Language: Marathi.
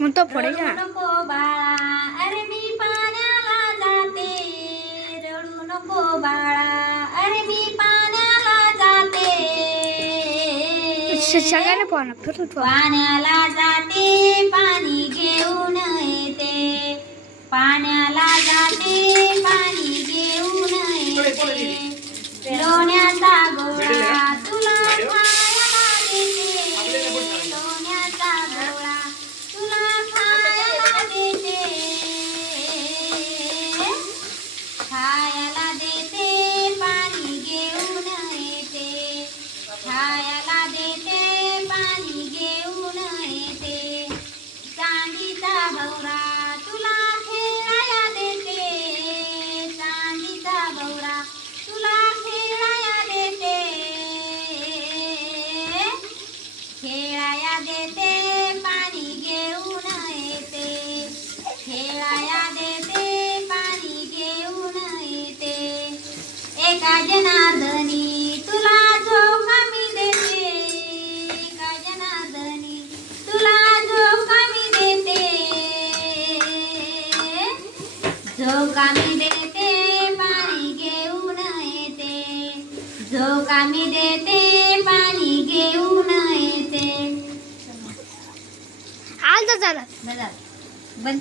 मग तो पुढे रडू जा. नको बाळा, अरे मी पाण्याला जाते. रडू नको बाळा, अरे मी पाण्याला जाते. सगळ्यांना पाहणं फिरतो. पाण्याला जाते, पाणी घेऊन येते. पाण्याला जाते, पाणी घेऊन येते. लोण्याचा गोळा तुला खायला देते. लोण्याचा गोळा तुला खायला देते. खायला देते, पाणी घेऊन येते. खायला देते, पाणी घेऊन येते. चांदीचा भवरा तुला खेळाया देते. चांदीचा भवरा तुला खेळाया देते. खेळाया देते, पाणी घेऊन येते. खेळाया देते, पाणी घेऊन येते. एका जनार्दनी तुला झोका मी देते. एका जनार्दनी तुला झोका मी देते. झोका मी देते, पाणी घेऊन येते. झोका मी देते, पाणी घेऊन येते. आलं तर झालं. बंद.